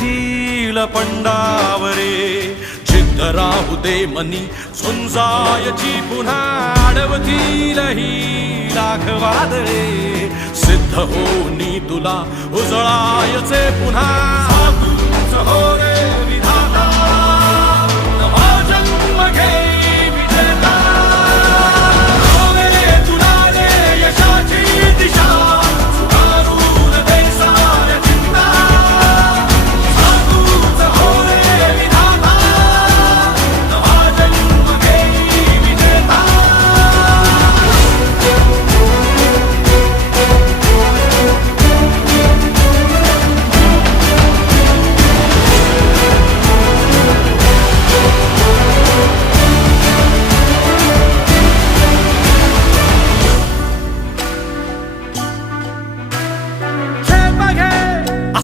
hill पंडावरे जिद्द राहू दे मनी झुंजायची पुन्हा अडवतील ही लाख वादळे सिद्ध होनी तुला उजळायचे पुन्हा हो